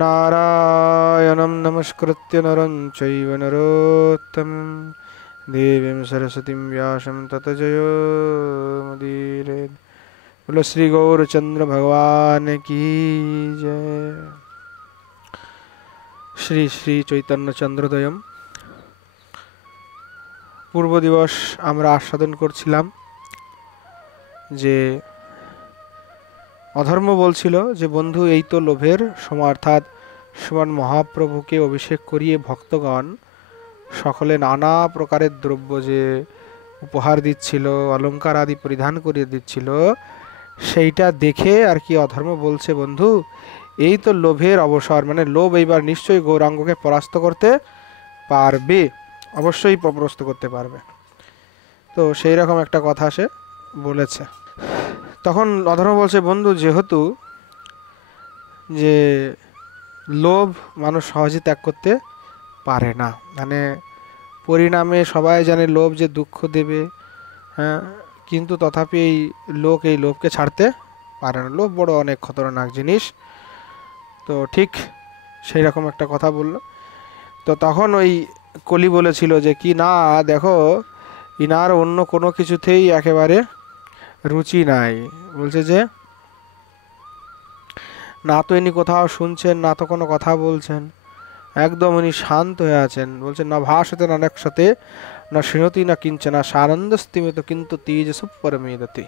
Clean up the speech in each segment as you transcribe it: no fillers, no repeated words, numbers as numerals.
नारायणं नमस्कृत्य नरं चैव नरोत्तमं देवीं सरस्वतीं व्यासं ततो जयमुदीरयेत्। बोलो श्री गौरचंद्र भगवान की जय। श्री श्री चैतन्य चंद्रोदयम। পূর্ব দিবস আমরা আস্বাদন করছিলাম যে অধর্ম বলছিল যে বন্ধু এই তো লোভের সময়, অর্থাৎ শ্রীমান মহাপ্রভুকে অভিষেক করিয়ে ভক্তগণ সকলে নানা প্রকারের দ্রব্য যে উপহার দিচ্ছিল, অলংকার আদি পরিধান করিয়ে দিচ্ছিল, সেইটা দেখে আর কি অধর্ম বলছে বন্ধু এই তো লোভের অবসর, মানে লোভ এইবার নিশ্চয়ই গৌরাঙ্গকে পরাস্ত করতে পারবে, অবশ্যই পরাস্ত করতে পারবে। তো সেই রকম একটা কথা সে বলেছে। তখন অধর্ম বলছে বন্ধু যেহেতু যে লোভ মানুষ সহজে ত্যাগ করতে পারে না, মানে পরিণামে সবাই জানে লোভ যে দুঃখ দেবে, হ্যাঁ, কিন্তু তথাপি এই লোভকে ছাড়তে পারে না। লোভ বড় অনেক খতরনাক জিনিস। তো ঠিক সেই রকম একটা কথা বলল। তো তখন ওই কলি বলেছিল যে কি না দেখো ইনার অন্য কোনো কিছুতেই একেবারে রুচি নাই। বলছে যে না তো ইনি কোথাও শুনছেন, না তো কোনো কথা বলছেন, একদম উনি শান্ত হয়ে আছেন। বলছেন না ভাষতে না নক্ষতে না শৃণতি না কিঞ্চনা সানন্দ স্থিমিত কিন্তু তেজ সুপরমেদতি,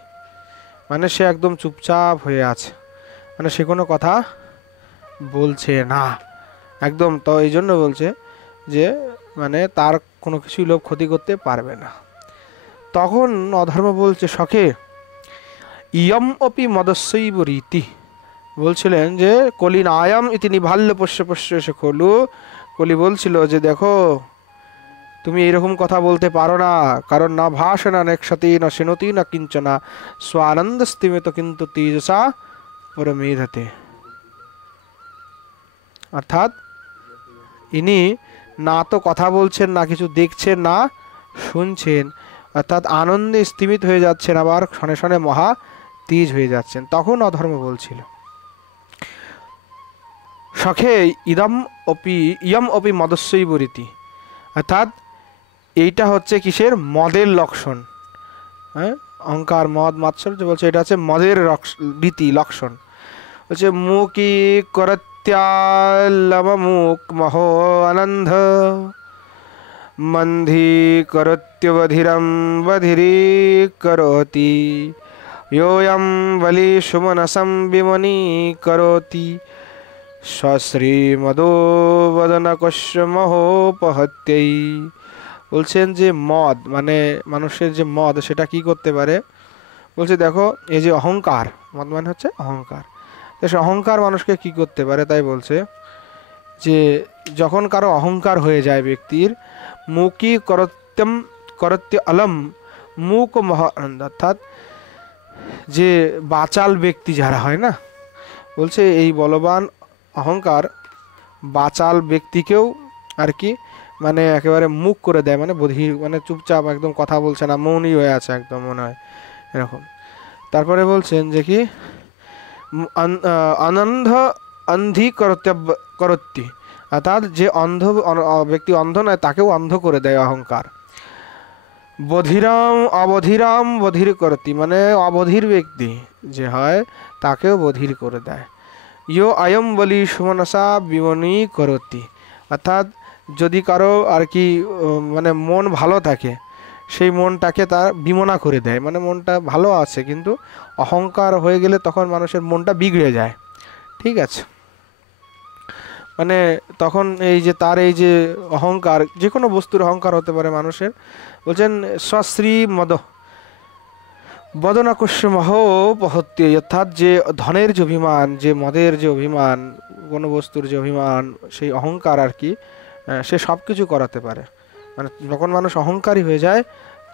মানে সে একদম চুপচাপ হয়ে আছে, মানে সে কোনো কথা বলছে না একদম। তো এই জন্য বলছে যে মানে তার কোনো কিছুই লোভ ক্ষতি করতে পারবে না। তখন অধর্ম বলছে সখে ইয়ম অপি মদস্যৈব রীতি, বলছিলেন যে কলি নায়াম ইতি নিভাল্য পোষ্য পোষ্য এসে খোলু। কলি বলছিল যে দেখো তুমি এরকম কথা বলতে পারো না, কারণ না ভাষা না নেক্ষতি না শৃণতি না কিঞ্চনা স্বানন্দ স্থিমিত কিন্তু তেজসা পরমেধতে। অর্থাৎ ইনি না তো কথা বলছেন, না কিছু দেখছেন, না শুনছেন, অর্থাৎ আনন্দে স্থিমিত হয়ে যাচ্ছেন, আবার ক্ষণে ক্ষণে মহা তেজ হয়ে যাচ্ছেন। তখন অধর্ম বলছিল সখে ইয়ম অপি মদস্যৈব রীতি, অর্থাৎ এইটা হচ্ছে কিসের মদের লক্ষণ, হ্যাঁ, অহংকার মদ মাৎসর্য বলছে এটা হচ্ছে মদের রীতি লক্ষণ। বলছে মুকি করত্যালমুক মহো আনন্দ মন্ধি করত্যবধিরম বধিরি করোতি योऽयं बलि सुमनसं विमनी करोति सश्रीमदो वदनकस्महोपहत्यै। বলছেন যে মদ মানে মানুষের যে মদ সেটা কি করতে পারে। বলছে দেখো এই যে অহংকার, মদ মানে হচ্ছে অহংকার, সে অহংকার মানুষকে কি করতে পারে, তাই বলছে যে যখন কারো অহংকার হয়ে যায় ব্যক্তির, মুকি করত্য অলম মুক মহ আনন্দ, অর্থাৎ যে বাচাল ব্যক্তি যারা হয় না, বলছে এই বলবান অহংকার বাচাল ব্যক্তিকেও আর কি মানে একেবারে মুখ করে দেয়, মানে বধির, মানে চুপচাপ একদম কথা বলছে না, মৌনই হয়ে আছে একদম মনে হয় এরকম। তারপরে বলছেন যে কি আনন্ধ অন্ধি করত্যি, অর্থাৎ যে অন্ধ ব্যক্তি অন্ধ নয় তাকেও অন্ধ করে দেয় অহংকার। অবধিরাম বধির করতি, মানে অবধির ব্যক্তি যে হয় তাকেও বধির করে দেয়। ইয়ো আয়ম বলি সুমনসা বিমনি করতি, অর্থাৎ যদি কারো আর কি মানে মন ভালো থাকে সেই মনটাকে তার বিমনা করে দেয়, মানে মনটা ভালো আছে কিন্তু অহংকার হয়ে গেলে তখন মানুষের মনটা বিগড়ে যায়। ঠিক আছে, মানে তখন এই যে তার এই যে অহংকার, যে কোনো বস্তুর অহংকার হতে পারে মানুষের। বলছেন সশ্রী মদ বদনাকুষ্মহ পহত্য, অর্থাৎ যে ধনের যে অভিমান, যে মদের যে অভিমান, কোনো বস্তুর যে অভিমান, সেই অহংকার আর কি সে সব কিছু করাতে পারে। মানে যখন মানুষ অহংকারী হয়ে যায়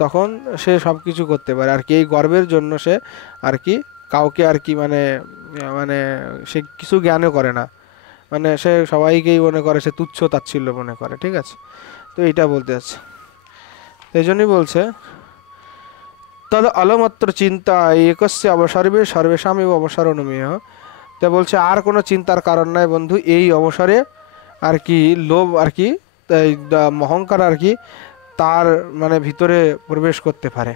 তখন সে সব কিছু করতে পারে আর কি। এই গর্বের জন্য সে আর কি কাউকে আর কি মানে মানে সে কিছু জ্ঞানও করে না, মানে সে সবাইকেই মনে করে, সে তুচ্ছ তাচ্ছিল্য মনে করে। ঠিক আছে, তো এইটা বলতে আছে, এই জন্যই বলছে তদ অলমত্র চিন্তা একস্য অবসর্বে সর্বেষামেব অবসরণমেয়, তা বলছে আর কোনো চিন্তার কারণ নাই বন্ধু, এই অবসরে আর কি লোভ আর কি অহংকার আর কি তার মানে ভিতরে প্রবেশ করতে পারে।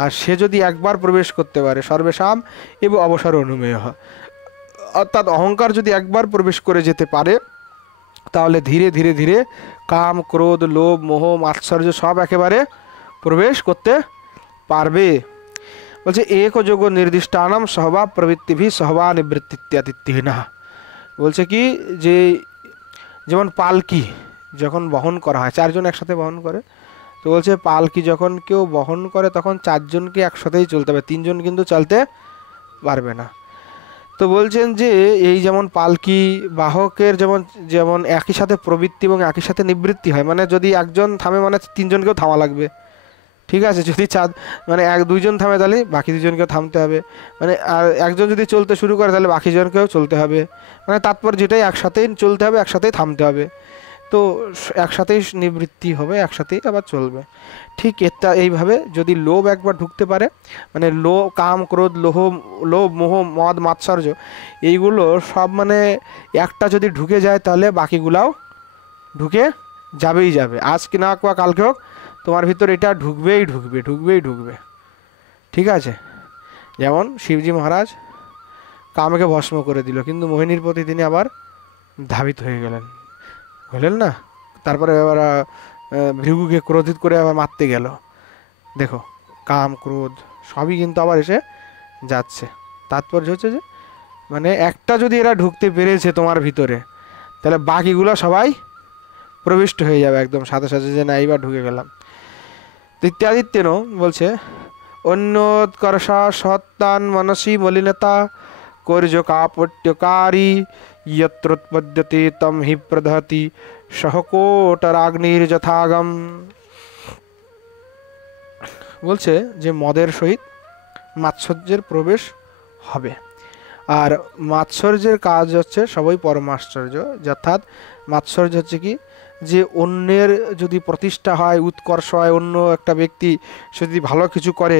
আর সে যদি একবার প্রবেশ করতে পারে সর্বেশাম এবং অবসর অনুমেয়, অর্থাৎ অহংকার যদি একবার প্রবেশ করে যেতে পারে তাহলে ধীরে ধীরে ধীরে কাম ক্রোধ লোভ মোহ মাৎসর্য সব একেবারে প্রবেশ করতে পারবে। বলছে এক যোগ নির্দিষ্টানাম সহবা প্রবৃত্তিভি সহবা নিবৃত্তি ইত্যাদি না। বলছে কি যে যেমন পালকি যখন বহন করা হয়, চারজন একসাথে বহন করে, তো বলছে পালকি যখন কেউ বহন করে তখন চারজনকে একসাথেই চলতে হবে, তিনজন কিন্তু চলতে পারবে না। তো বলছেন যে এই যেমন পালকি বাহকের যেমন যেমন একই সাথে প্রবৃত্তি এবং একই সাথে নিবৃত্তি হয়, মানে যদি একজন থামে মানে তিনজনকেও থামা লাগবে, ঠিক আছে। যদি মানে দুইজন থামে তাহলে বাকি দুজনকেও থামতে হবে, মানে আর একজন যদি চলতে শুরু করে তাহলে বাকি জনকেও চলতে হবে, মানে তাৎপর্য যেটাই একসাথেই চলতে হবে একসাথেই থামতে হবে, তো একসাথেই নিবৃত্তি হবে একসাথেই আবার চলবে। ঠিক এটা এইভাবে যদি লোভ একবার ঢুকতে পারে, মানে কাম ক্রোধ লোভ মোহ মদ মাৎসর্য এইগুলো সব মানে একটা যদি ঢুকে যায় তাহলে বাকিগুলাও ঢুকে যাবেই যাবে, আজ কি না বা কালকে হোক তোমার ভিতর এটা ঢুকবেই ঢুকবে ঢুকবেই ঢুকবে, ঠিক আছে। যেমন শিবজি মহারাজ কামকে ভস্ম করে দিল, কিন্তু মোহিনীর প্রতি তিনি আবার ধাবিত হয়ে হলেন না, তারপরে এবার ভৃগুকে ক্রোধিত করে আবার মারতে গেল। দেখো কাম ক্রোধ সবই কিন্তু আবার এসে যাচ্ছে। তাৎপর্য হচ্ছে যে মানে একটা যদি এরা ঢুকতে পেরেছে তোমার ভিতরে তাহলে বাকিগুলো সবাই প্রবিষ্ট হয়ে যাবে একদম সাথে সাথে, যে না এইবার ঢুকে গেলাম। ইত্যাদিত্যেন বলছে অন্যোৎকর্ষা সত্তান মানসী মলিনতা কর্য কাপট্যকারী यत्रोत्पद्यते तम हि प्रदहति সহকোটরাগ্নির যথাগম। বলছে যে মদের সহিত মাৎসর্যের প্রবেশ হবে, আর মাৎসর্যের কাজ হচ্ছে সবই পরমাশ্চর্য, অর্থাৎ মাৎসর্য হচ্ছে কি যে অন্যের যদি প্রতিষ্ঠা হয় উৎকর্ষ হয়, অন্য একটা ব্যক্তি যদি ভালো কিছু করে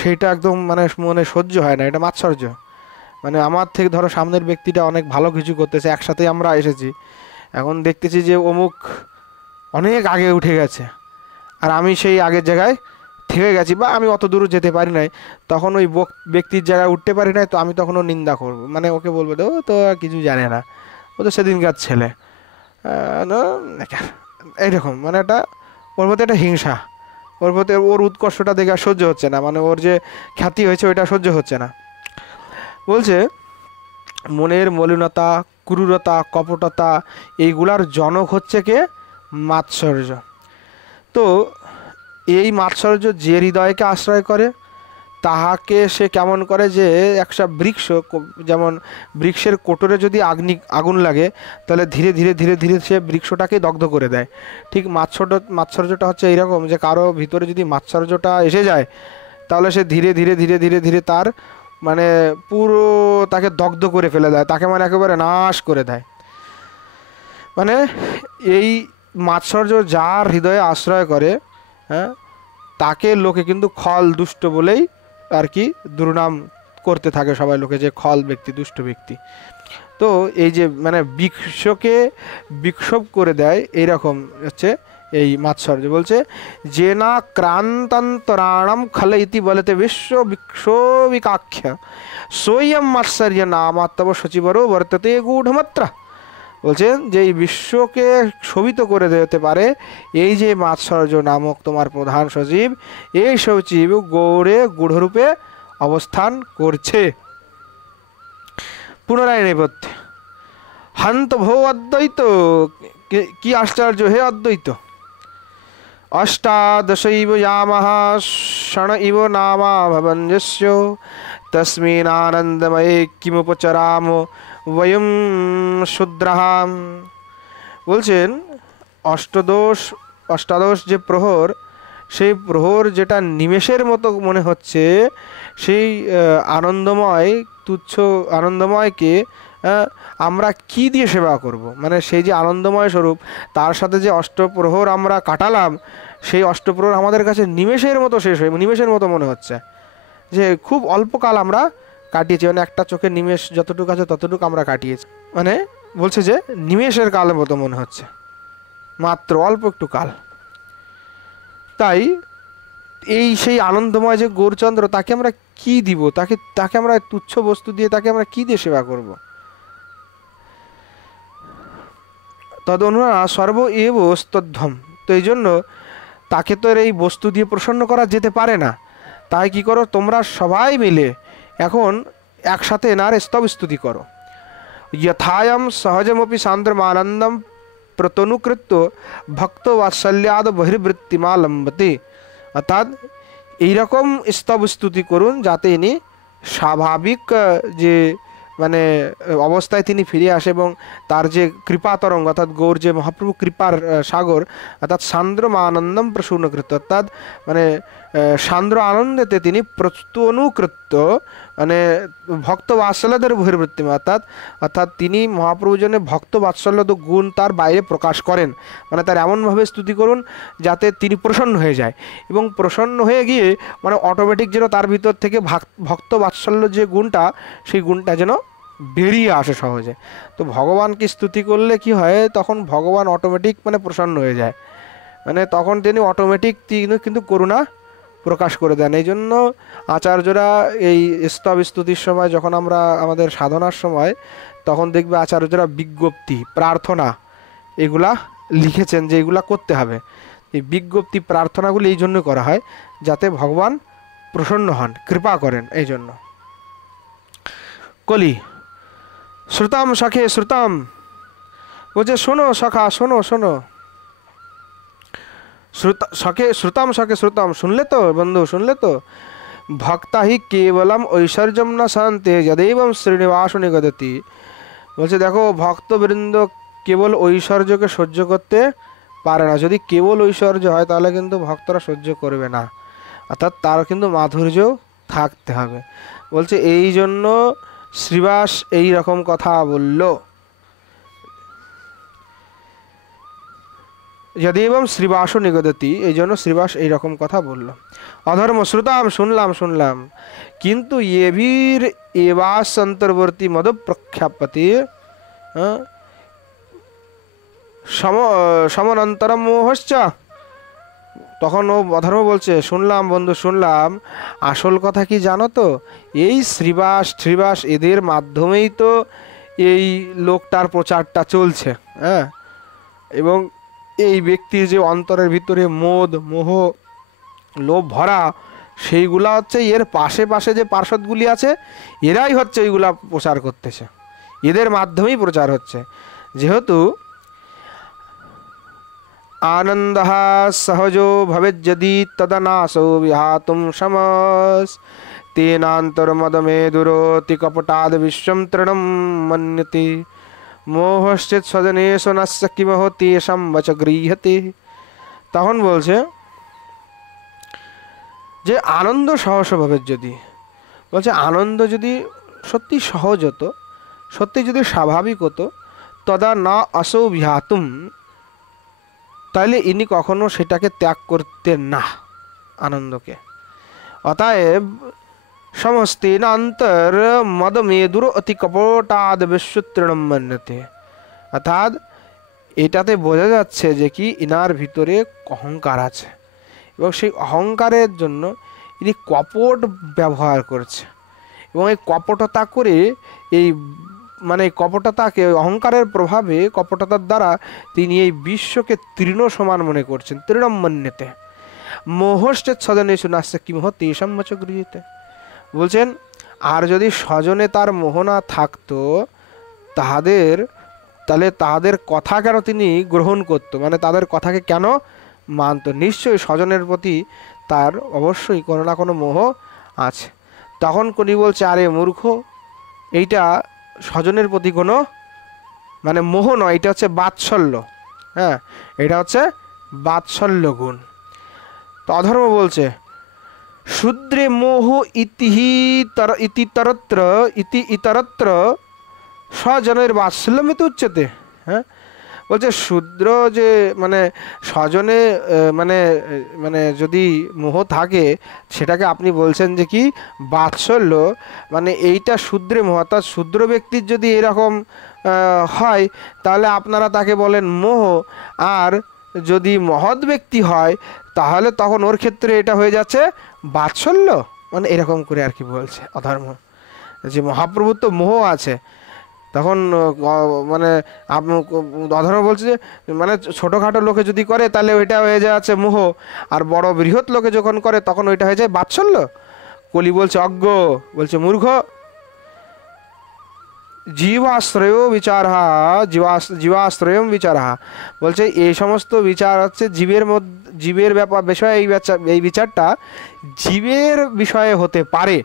সেইটা একদম মানে মনে সহ্য হয় না, এটা মাৎসর্য। মানে আমার থেকে ধরো সামনের ব্যক্তিটা অনেক ভালো কিছু করতেছে, একসাথে আমরা এসেছি, এখন দেখতেছি যে অমুক অনেক আগে উঠে গেছে আর আমি সেই আগের জায়গায় থেকে গেছি, বা আমি অত দূর যেতে পারি নাই, তখন ওই ব্যক্তির জায়গায় উঠতে পারি নাই, তো আমি তখনও নিন্দা করব, মানে ওকে বলবো ও তো কিছু জানে না, ও তো সেদিনকার ছেলে, এইরকম মানে একটা ওর প্রতি একটা হিংসা, ওর প্রতি ওর উৎকর্ষটা দেখে আর সহ্য হচ্ছে না, মানে ওর যে খ্যাতি হয়েছে ওইটা সহ্য হচ্ছে না। বলছে মনের মলিনতা ক্রূরতা কপটতা এইগুলার জনক হচ্ছে কে? মাৎসর্য। তো এই মাৎসর্য যে হৃদয়কে আশ্রয় করে তাহাকে সে কেমন করে, যে একটা বৃক্ষ যেমন বৃক্ষের কোটরে যদি আগুন লাগে তাহলে ধীরে ধীরে ধীরে ধীরে সে বৃক্ষটাকে দগ্ধ করে দেয়, ঠিক মাৎসর্যটা হচ্ছে এইরকম, যে কারো ভিতরে যদি মাৎসর্যটা এসে যায় তাহলে সে ধীরে ধীরে ধীরে ধীরে ধীরে তার মানে পুরো তাকে দগ্ধ করে ফেলে দেয়, তাকে মানে একেবারে নাশ করে দেয়। মানে এই মাৎসর্য যার হৃদয়ে আশ্রয় করে, হ্যাঁ, তাকে লোকে কিন্তু খল দুষ্ট বলেই আর কি দুর্নাম করতে থাকে সবাই লোকে, যে খল ব্যক্তি দুষ্ট ব্যক্তি। তো এই যে মানে বৃক্ষকে বিক্ষোভ করে দেয় এইরকম হচ্ছে এই মাৎসর্য। বলছে যে না ক্রান্তান্তরাণম খল ইতি বলতে বিশ্ব বিক্ষোভিকাখ্য সোয়ম মাৎসর্য নামাত্তব সচিবরও বর্ততে গূঢ়মাত্রা। বলছেন যে এই বিশ্বকে শোভিত করে দিতে পারে এই যে মাৎসর্য নামক তোমার প্রধান সচিব, এই সচিব গৌড়ে গূঢ়রূপে অবস্থান করছে। পুনরায় নেপথ্যে হন্ত ভো অদ্বৈত, কি আশ্চর্য হে অদ্বৈত, অষ্টাদশৈব ইয়ামহ ষণ ইব নামা ভবন্যস্য তস্মিন আনন্দময়ে কিমুপচরাম বয়ম শূদ্রাহাম। বলছেন অষ্টাদশ যে প্রহর, সেই প্রহর যেটা নিমেষের মতো মনে হচ্ছে, সেই আনন্দময় তুচ্ছ আনন্দময়কে আমরা কি দিয়ে সেবা করব, মানে সেই যে আনন্দময় স্বরূপ তার সাথে যে অষ্টপ্রহর আমরা কাটালাম, সেই অষ্টপ্রহর আমাদের কাছে নিমেষের মতো শেষ হয়ে নিমেষের মতো মনে হচ্ছে, যে খুব অল্পকাল আমরা কাটিয়েছি, মানে একটা চোখে নিমেষ যতটুকু আছে ততটুকু আমরা কাটিয়েছি। মানে বলছে যে নিমেষের কালের মতো মনে হচ্ছে, মাত্র অল্প একটু কাল। তাই এই সেই আনন্দময় যে গৌরচন্দ্র, তাকে আমরা কি দিব, তাকে আমরা তুচ্ছ বস্তু দিয়ে তাকে আমরা কি দিয়ে সেবা করব? তদনুনা সর্ব এব স্তদ্ধম। তো এই জন্য তাকে তো এই বস্তু দিয়ে প্রসন্ন করা যেতে পারে না। তাই কি করো, তোমরা সবাই মিলে এখন একসাথে এনার স্তব স্তুতি করো। যথায়ম সহজমপি সান্দ্রমানন্দম প্রতনুকৃত্য ভক্ত বাৎসল্যাদ বহির্বৃত্তিমা লম্বতে। অর্থাৎ এইরকম স্তব স্তুতি করুন যাতে ইনি স্বাভাবিক যে মানে অবস্থায় তিনি ফিরে আসে, এবং তার যে কৃপা তরঙ্গ অর্থাৎ গৌর যে মহাপ্রভু কৃপার সাগর অর্থাৎ সান্দ্রম আনন্দম প্রসূনকৃত, অর্থাৎ মানে সান্দ্র আনন্দেতে তিনি প্রস্তুনুকৃত্য, মানে ভক্ত বাৎসল্যদের বহির্বৃত্তিমা, অর্থাৎ তিনি মহাপ্রভুজনে ভক্ত বাৎসল্যদ গুণ তার বাইরে প্রকাশ করেন। মানে তার এমনভাবে স্তুতি করুন যাতে তিনি প্রসন্ন হয়ে যায়, এবং প্রসন্ন হয়ে গিয়ে মানে অটোমেটিক যেন তার ভিতর থেকে ভক্ত বাৎসল্য যে গুণটা, সেই গুণটা যেন বেরিয়ে আসে সহজে। তো ভগবানকে স্তুতি করলে কি হয়, তখন ভগবান অটোমেটিক মানে প্রসন্ন হয়ে যায়, মানে তখন তিনি অটোমেটিক কিন্তু করুণা প্রকাশ করে দেন। এই জন্য আচার্যরা এই স্তব স্তুতির সময়, যখন আমরা আমাদের সাধনার সময়, তখন দেখবে আচার্যরা বিজ্ঞপ্তি প্রার্থনা এগুলা লিখেছেন যে এগুলা করতে হবে। এই বিজ্ঞপ্তি প্রার্থনাগুলি এই জন্য করা হয় যাতে ভগবান প্রসন্ন হন, কৃপা করেন। এই জন্য কলি শ্রুতাম সখে শ্রুতাম, বলছে শোনো সখা, শোনো শোনো, সখে শ্রুতাম সখে শ্রুতাম, শুনলে তো বন্ধু, শুনলে তো? ভক্তা হি কেবলম ঐশ্বর্যম না শান্তে যদেবম শ্রীনিবাস নিগদতি। বলছে দেখো, ভক্তবৃন্দ কেবল ঐশ্বর্যকে সহ্য করতে পারে না। যদি কেবল ঐশ্বর্য হয় তাহলে কিন্তু ভক্তরা সহ্য করবে না, অর্থাৎ তার কিন্তু মাধুর্য থাকতে হবে। বলছে এই জন্য শ্রীবাস এই রকম কথা বলল, যদিবম শ্রীবাসও নিগদতি, এই জন্য শ্রীবাস এইরকম কথা বলল। অধর্ম শ্রুতাম, শুনলাম শুনলাম, কিন্তু এভির এবাস অন্তর্বর্তী মদ প্রখ্যাপতি সমনন্তরম মোহশ্চ। তখন ও অধর্ম বলছে শুনলাম বন্ধু শুনলাম, আসল কথা কি জানো তো, এই শ্রীবাস এদের মাধ্যমেই তো এই লোকটার প্রচারটা চলছে। হ্যাঁ, এবং এই ব্যক্তির যে অন্তরের ভিতরে মোদ মোহ লোভ ভরা, সেইগুলা হচ্ছে এর পাশে পাশে যে পার্শ্বদগুলি আছে, এরাই হচ্ছে এইগুলা প্রচার করতেছে, এদের মাধ্যমেই প্রচার হচ্ছে। যেহেতু আনন্দ সহজো ভবেজ্যদি তদনাশো বিহাতুম সমস তেনান্তর্মদমে দুরোতি কপটাদ বিশ্বম তৃণম মন্যতে মোহশ্চিত স্বজনেষু নস্য কিমহ তেষাং বচ গৃহ্যতে। তখন বলছে যে আনন্দ সহস্বভাবের যদি, বলছে আনন্দ যদি সত্যি সহজ হতো, সত্যি যদি স্বাভাবিক হতো, তদা না আসৌ বিহাতুম, তাহলে ইনি কখনো সেটাকে ত্যাগ করতেন না আনন্দকে। অতএব সমস্তেন অন্তর মদমেদুর অতি কপটাদ বিশ্বতৃণম মন্যতে। অর্থাৎ এটাতে বোঝা যাচ্ছে যে কি ইনার ভিতরে অহংকার আছে, এবং সেই অহংকারের জন্য ইনি কপট ব্যবহার করছে, এবং এই কপটতা করে এই মানে কপটতাকে, অহংকারের প্রভাবে কপটতার দ্বারা তিনি এই বিশ্বকে তৃণ সমান মনে করছেন, তৃণম মন্যতে। মোহশ্চেত স্বজনেষু নাস্য কিমহ তেষাং বচ গৃহ্যতে। বলছেন আর যদি স্বজনে তার মোহ না থাকতো তাহলে তাদের কথা কেন তিনি গ্রহণ করতো, মানে তাদের কথাকে কেন মানত? নিশ্চয়ই স্বজনের প্রতি তার অবশ্যই কোনো না কোনো মোহ আছে। তখন কবি বলছে আরে মূর্খ, এইটা স্বজনের প্রতি কোনো মানে মোহ নয়, এটা হচ্ছে বাৎসল্য। হ্যাঁ, এটা হচ্ছে বাৎসল্য গুণ। তো অধর্ম বলছে শূদ্রে মোহ ইতরত্র স্বজনের বাৎসল্যমিত উচ্যতে। হ্যাঁ, বলছে শূদ্র যে মানে স্বজনে মানে মানে যদি মোহ থাকে, সেটাকে আপনি বলছেন যে কি বাৎসল্য, মানে এইটা শূদ্রে মোহ, অর্থাৎ শূদ্র ব্যক্তির যদি এরকম হয় তাহলে আপনারা তাকে বলেন মোহ, আর যদি মহৎ ব্যক্তি হয় তাহলে তখন ওর ক্ষেত্রে এটা হয়ে যাচ্ছে বাৎসল্য। মানে এরকম করে আর কি বলছে অধর্ম, যে মহাপ্রভুর তো মোহ আছে, তখন মানে অধর্ম বলছে যে মানে ছোটোখাটো লোকে যদি করে তাহলে ওইটা হয়ে যাচ্ছে মোহ, আর বড় বৃহৎ লোকে যখন করে তখন ওইটা হয়ে যায় বাৎসল্য। কলি বলছে অজ্ঞ, বলছে মূর্খ। জীবাশ্রয় বিচার, জীবাশ্রয়ম বিচার, বলছে এই সমস্ত বিচার হচ্ছে জীবের মধ্যে, জীবের বিষয়ে এই বিচারটা জীবের বিষয়ে হতে পারে।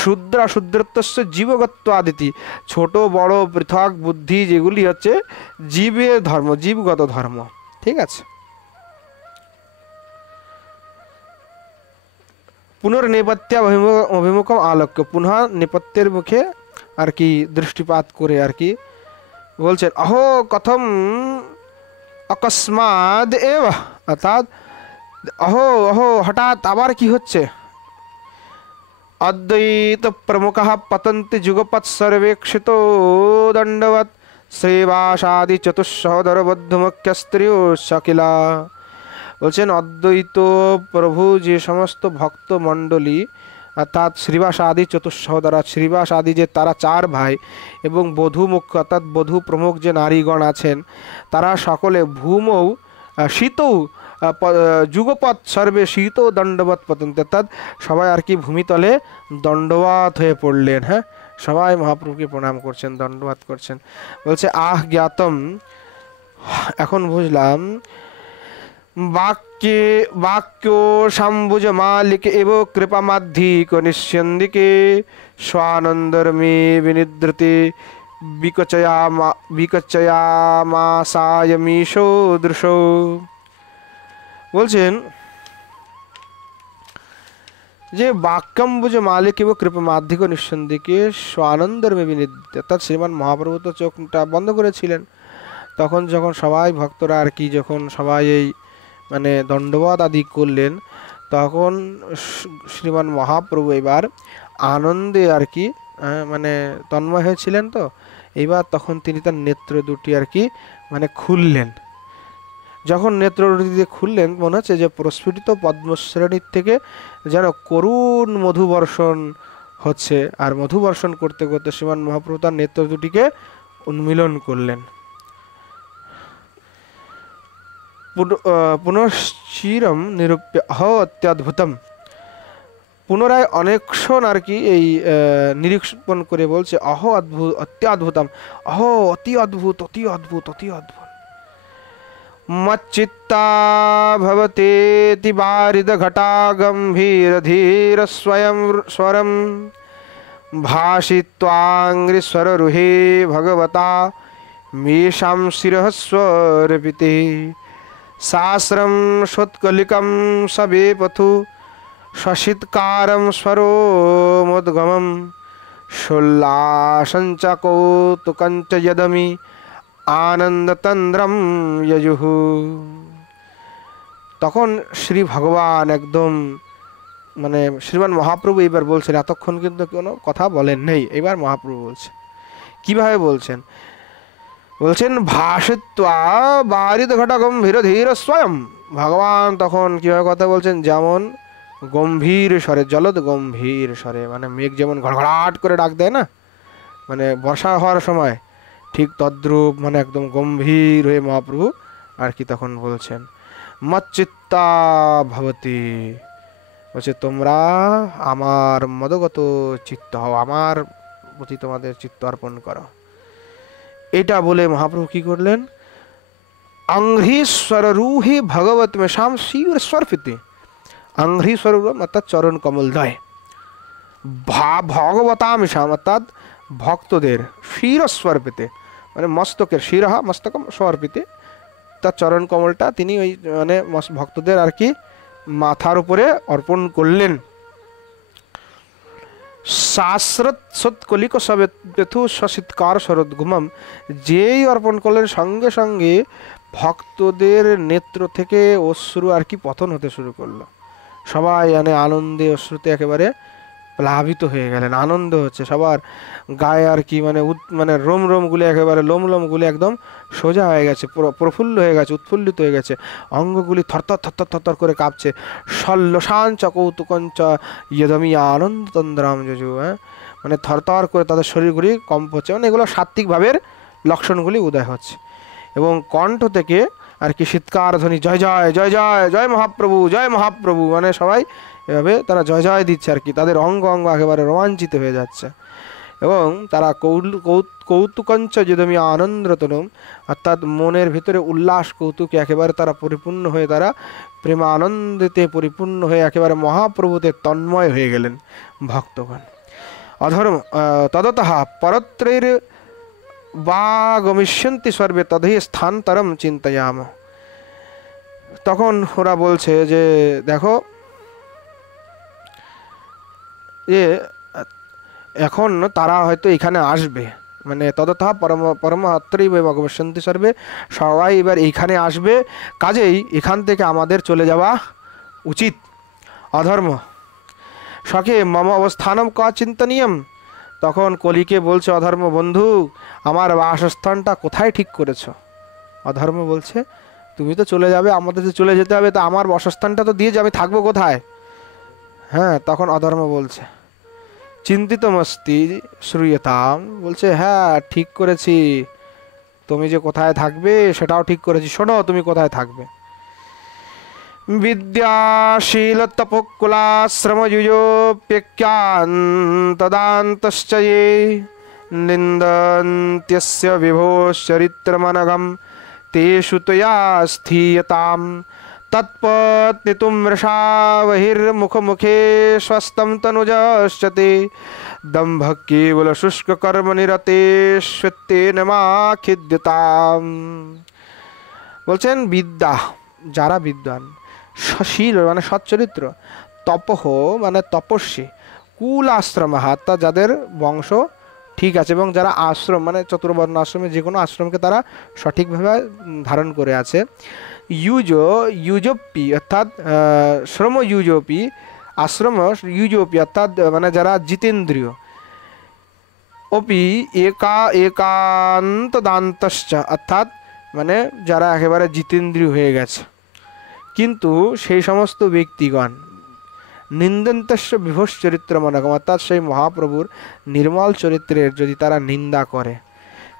শূদ্র শূদ্রত্বস্য জীবগত্ব আদিতি, ছোট বড় পৃথক বুদ্ধি যেগুলি হচ্ছে জীবের ধর্ম, জীবগত ধর্ম। ঠিক আছে। পুনর্নেপথ্য অভিমুখম আলোক্য, পুনঃ নেপথ্যের মুখে আর কি দৃষ্টিপাত করে আর কি বলছেন অহো কথম অকস্মাদ এব, অর্থাৎ অহো অহো হঠাৎ আবার কি হচ্ছে, অদ্বৈত প্রমুখ পতন্তি যুগপৎ সর্বেক্ষিতো দণ্ডবৎ শ্রীবাসাদি চতুঃসহোদর বদ্ধমুখ্য স্ত্রীয় শকিলা। বলছেন অদ্বৈত প্রভু যে সমস্ত ভক্ত মণ্ডলী, অর্থাৎ শ্রীবাস আদি চতুঃসহোদরা, শ্রীবাস আদি যে তারা চার ভাই, এবং বধূ মুখ্য অর্থাৎ বধূ প্রমুখ যে নারীগণ আছেন, তারা সকলে ভূমৌ শীতৌ যুগপৎ সর্বে শীত দণ্ডবৎ পতন্তি, অর্থাৎ সবাই আর কি ভূমিতলে দণ্ডবাত হয়ে পড়লেন। হ্যাঁ, সবাই মহাপ্রভুকে প্রণাম করছেন, দণ্ডবাত করছেন। বলছে আহ জ্ঞাতম, এখন বুঝলাম, বাক্যে বাক্য শাম্বুজ মালিক এব কৃপা মাধ্যিক নিঃসন্দিকে স্বানন্দর্মে বিনিদ্রতে বিকচয়ামাসায়মিষো দৃশ। বলছেন যে বাক্যম্বুজ মালিক এব কৃপা মাধ্যিক নিঃসন্দিকে স্বানন্দর্মে বিনিদ্রতে, অর্থাৎ শ্রীমান মহাপ্রভু তো চোখটা বন্ধ করেছিলেন, তখন যখন সবাই ভক্তরা আর কি যখন সবাই এই মানে দণ্ডবাদ আদি করলেন, তখন শ্রীমান মহাপ্রভু এবার আনন্দে আর কি মানে তন্ময় হয়েছিলেন। তো এইবার তখন তিনি তার নেত্র দুটি আর কি মানে খুললেন। যখন নেত্র দুটি খুললেন, মনে হচ্ছে যে প্রস্ফুটিত পদ্মশ্রেণীর থেকে যেন করুণ মধুবর্ষণ হচ্ছে, আর মধুবর্ষণ করতে করতে শ্রীমান মহাপ্রভু তার নেত্র দুটিকে উন্মিলন করলেন। পুনশ্চিরম নিরূপ্য হ অত্যদ্ভুতম, পুনরায় অনেকক্ষণ আর কি এই নিরীক্ষণ করে বলছে অহ অদ্ভুত অত্যদ্ভুতম, অহ অতি অদ্ভুত, অতি অদ্ভুত, অতি অদ্ভুত। মচ্চিত্তা ভবতেতি বারিদ ঘটা গম্ভীর ধীর স্বয়ং স্বরম ভাষিত্বাঙ্গ্রি স্বররুহে ভগবতা মেষাং শিরঃ স্বরপিতে শাস্ত্রম সোৎকলিকম সবে পথু স্বশীৎকারম স্বরোমোদ্গমম শোল্লাসঞ্চ কৌতুকঞ্চ যদমি আনন্দতন্দ্রম যজুঃ। তখন শ্রী ভগবান একদম মানে শ্রীমান মহাপ্রভু এবার বলছেন, এতক্ষণ কিন্তু কোনো কথা বলেন নেই, এবার মহাপ্রভু বলছেন। কিভাবে বলছেন? বলছেন ভাষিত্বা বারিদ ঘটা গম্ভীর ধীর স্বয়ং, ভগবান তখন কীভাবে কথা বলছেন, যেমন গম্ভীর স্বরে, জলদ গম্ভীর স্বরে, মানে মেঘ যেমন ঘড়ঘড়াট করে ডাক দেয় না, মানে বর্ষা হওয়ার সময়, ঠিক তদ্রূপ মানে একদম গম্ভীর হয়ে মহাপ্রভু আর কি তখন বলছেন মচ্চিত্তা ভবতি, বলছে তোমরা আমার মদগত চিত্ত হও, আমার প্রতি তোমাদের চিত্ত অর্পণ করো। এটা বলে মহাপ্রভু কি করলেন, অঙ্ঘ্রিস্বর রূহে ভগবত মেশাম শির স্বর্পিতে, অঙ্ঘ্রিস্বর অর্থাৎ চরণ কমলদয়, ভগবতা মেশাম অর্থাৎ ভক্তদের, শির স্বর্পিতে মানে মস্তকের, শিরহা মস্তকম স্বর্পিতে, তার চরণ কমলটা তিনি ওই মানে ভক্তদের আর কি মাথার উপরে অর্পণ করলেন। শাস্ত্রত সৎকলিক সবেথু সশীতকার শরদ্গুমম, যেই অর্পণ করলেন সঙ্গে সঙ্গে ভক্তদের নেত্র থেকে অশ্রু আর কি পতন হতে শুরু করলো। সবাই আনন্দে অশ্রুতে একেবারে প্লাবিত হয়ে গেলেন, আনন্দ হচ্ছে সবার গায়ে আর কি, মানে রোম রোমগুলি একেবারে লোম লোমগুলি একদম সোজা হয়ে গেছে, প্রফুল্ল হয়ে গেছে, উৎফুল্লিত হয়ে গেছে, অঙ্গগুলি থরথর থরথর থরথর করে কাঁপছে। সল্লসাঞ্চ কৌতুকঞ্চ ইয়দমি আনন্দ তন্দ্রাম যজু, মানে থরথর করে তাদের শরীরগুলি কম্প হচ্ছে, মানে এগুলো সাত্ত্বিক ভাবের লক্ষণগুলি উদয় হচ্ছে। এবং কণ্ঠ থেকে আর কি শীতকার ধ্বনি, জয় জয় জয় জয় জয় মহাপ্রভু জয় মহাপ্রভু, মানে সবাই এভাবে তারা জয় জয় দিচ্ছে আর কি, তাদের অঙ্গ অঙ্গ একেবারে রোমাঞ্চিত হয়ে যাচ্ছে। এবং তারা কৌতুকঞ্চ যদমি আনন্দতনম, অর্থাৎ মনের ভিতরে উল্লাস কৌতুকে একেবারে তারা পরিপূর্ণ হয়ে, তারা প্রেম আনন্দিতে পরিপূর্ণ হয়ে একেবারে মহাপ্রভুতে তন্ময় হয়ে গেলেন ভক্তগণ। অধর্ম তদতঃ পরত্রৈর বা গমিষ্যন্তি সর্বে তদহি স্থানতরম চিন্তয়াম। তখন ওরা বলছে যে দেখো, যে এখন তারা হয়তো এখানে আসবে, মানে তদতঃ পরমাত্রৈব গমিষ্যন্তি সর্বে, সবাই এবার এইখানে আসবে, কাজেই এখান থেকে আমাদের চলে যাওয়া উচিত। অধর্ম সখে মম অবস্থানম ক চিন্তনীয়ম, তখন কলিকে বলছে অধর্ম বন্ধু, আমার বাসস্থানটা কোথায় ঠিক করেছ? অধর্ম বলছে তুমি তো চলে যাবে, আমাদের যে চলে যেতে হবে, তা আমার বাসস্থানটা তো দিয়ে যাবে, থাকবো কোথায়? হ্যাঁ, তখন অধর্ম বলছে চিন্তিতমস্তি শ্রূয়তাম, বলছে হ্যাঁ ঠিক করেছি, তুমি যে কোথায় থাকবে সেটাও ঠিক করেছি, শোনো তুমি কোথায় থাকবে। বিদ্যাশীল তপকুলাশ্রমযুযোপ্যক্যান্তদান্তশ্চ ये নিন্দন্ত্যস্য বিভোঃ চরিত্রমনঘম তেষু ত্বয়া স্থীয়তাম তৎপত্নিতুম মৃষা বহির্मुखमुखे स्वस्तं तनुजश्च ते दम्भ केवल शुष्क कर्म निरतेष्वेत्तेन मा খিদ্যতাম। বলছেন বিদ্যা, যারা বিদ্বান, শীল মানে সচ্চরিত্র, তপহ মানে তপস্বী, কুল আশ্রম অর্থাৎ যাদের বংশ ঠিক আছে, এবং যারা আশ্রম মানে চতুর্বর্ণ আশ্রমে যে কোনো আশ্রমকে তারা সঠিকভাবে ধারণ করে আছে। ইউজোপি অর্থাৎ শ্রম ইউজোপি, আশ্রম ইউজোপি অর্থাৎ মানে যারা জিতেন্দ্রীয়, অপি একান্ত দান্তশ্চ অর্থাৎ মানে যারা একেবারে জিতেন্দ্রীয় হয়ে গেছে, কিন্তু সেই সমস্ত ব্যক্তিগণ নিন্দন্তস্য বিভোঃ চরিত্রমনঘম অর্থাৎ সেই মহাপ্রভুর নির্মল চরিত্রের যদি তারা নিন্দা করে,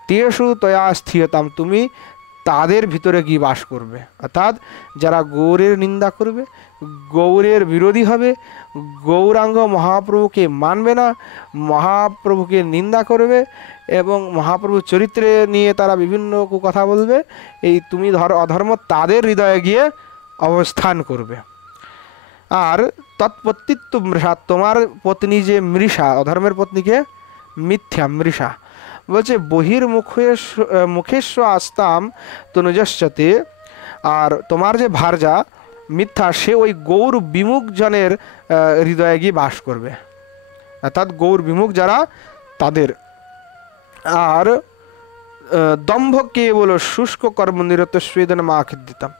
তেষু ত্বয়া স্থীয়তাম, তুমি তাদের ভিতরে গিয়ে বাস করবে। অর্থাৎ যারা গৌরের নিন্দা করবে, গৌরের বিরোধী হবে, গৌরাঙ্গ মহাপ্রভুকে মানবে না, মহাপ্রভুকে নিন্দা করবে এবং মহাপ্রভুর চরিত্রে নিয়ে তারা বিভিন্ন কথা বলবে, এই তুমি অধর্ম তাদের হৃদয়ে গিয়ে অবস্থান করবে। আর তৎপত্তিত্ব মৃষা, তোমার পত্নী যে মৃষা, অধর্মের পত্নীকে মিথ্যা মৃষা, বলছে মুখেস্ব আস্তাম তনুজশ্চতে, আর তোমার যে ভার্যা মিথ্যা, সে ওই গৌর বিমুখ জনের হৃদয়ে গিয়ে বাস করবে, অর্থাৎ গৌর বিমুখ যারা তাদের। আর দম্ভ কেবল শুষ্ক কর্ম নিরত স্বেদন মা খিদ্যতাম,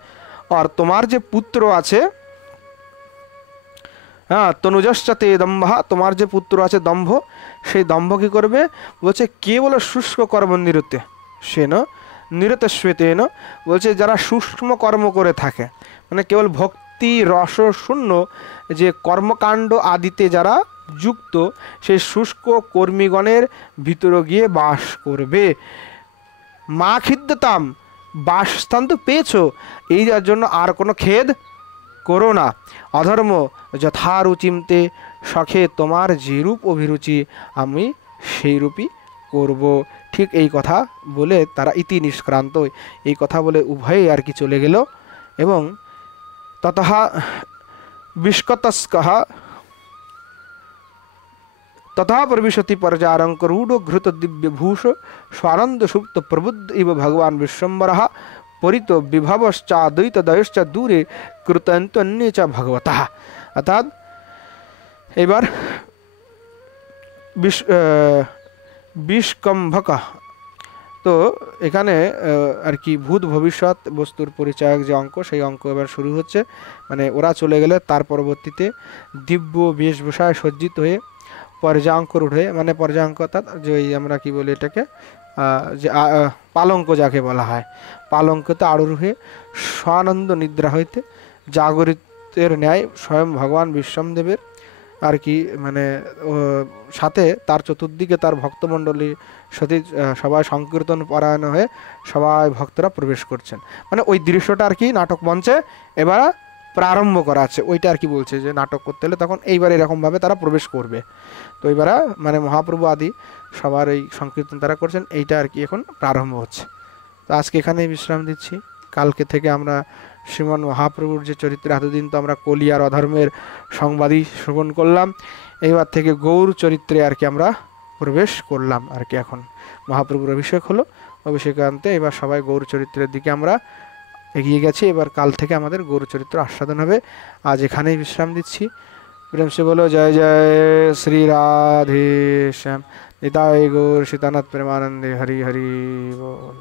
আর তোমার যে পুত্র আছে, হ্যাঁ তনুজশ্চতে দম্ভ, তোমার যে পুত্র আছে দম্ভ, সেই দম্ভ কী করবে? বলছে কেবল শুষ্ক কর্ম নিরতে সেন নিরত শ্বেতেন, বলছে যারা সূক্ষ্ম কর্ম করে থাকে, মানে কেবল ভক্তি রস শূন্য যে কর্মকাণ্ড আদিতে যারা যুক্ত, সেই শুষ্ক কর্মীগণের ভিতরে গিয়ে বাস করবে। মা খিদ্যতাম, বাসস্থান তো পেয়েছো, এই যার জন্য আর কোনো খেদ করো না। অধর্ম যথারুচিমতে, শখে তোমার যেরূপ অভিরুচি আমি সেই রূপই করব। ঠিক এই কথা বলে তারা ইতি নিষ্ক্রান্ত, এই কথা বলে উভয়ে আর কি চলে গেল। এবং ততঃ বিষ্কতস্কঃ তথা প্রবিশতি পর্যারঙ্ক রূঢ় ঘৃত দিব্যভূষ স্বানন্দ সুপ্ত প্রবুদ্ধ ইব ভগবান বিশ্বম্বরঃ পরিত বিভবশ্চাদ্বৈত দয়শ্চ দূরে কৃতন্তন্যে চ ভগবতঃ। অর্থাৎ এবার বিষ বিষকম্ভক। তো এখানে আর কি ভূত ভবিষ্যৎ বস্তুর পরিচয়ক যে অঙ্ক, সেই অঙ্ক এবার শুরু হচ্ছে। মানে ওরা চলে গেলে তার পরবর্তীতে দিব্য বেশভূষায় সজ্জিত হয়ে পর্যাঙ্ক রূঢ়ে, মানে পর্যাঙ্ক অর্থাৎ যে ওই আমরা কি বলি এটাকে, যে পালঙ্ক যাকে বলা হয়, পালঙ্কতে আরূঢ় হয়ে স্বানন্দ নিদ্রা হইতে জাগরিতের ন্যায় স্বয়ং ভগবান বিশ্বমদেবের আর কি মানে সাথে তার চতুর্দিকে তার ভক্তমণ্ডলী সতী সবাই সংকীর্তন পরায়ণ হয়ে সবাই ভক্তরা প্রবেশ করছেন। মানে ওই দৃশ্যটা আর কি নাটক মঞ্চে এবার প্রারম্ভ করা আছে, ওইটা আর কি বলছে যে নাটক করতে হলে তখন এইবার এরকমভাবে তারা প্রবেশ করবে। তো এইবার মানে মহাপ্রভু আদি সবার এই সংকীর্তন তারা করছেন, এইটা আর কি এখন প্রারম্ভ হচ্ছে। তো আজকে এখানেই বিশ্রাম দিচ্ছি। কালকে থেকে আমরা শ্রীমন মহাপ্রভুর যে চরিত্র, এতদিন তো আমরা কলি আর অধর্মের সংবাদই শ্রবণ করলাম, এইবার থেকে গৌর চরিত্রে আর কি আমরা প্রবেশ করলাম আর কি। এখন মহাপ্রভুর অভিষেক হলো, অভিষেকান্তে এবার সবাই গৌর চরিত্রের দিকে আমরা এগিয়ে গেছি। এবার কাল থেকে আমাদের গৌর চরিত্র আস্বাদন হবে। আজ এখানেই বিশ্রাম দিচ্ছি। প্রেম সে বলো জয় জয় শ্রী রাধে শ্যাম। নিতাই গৌর সীতানাথ প্রেমানন্দে হরি হরি বল।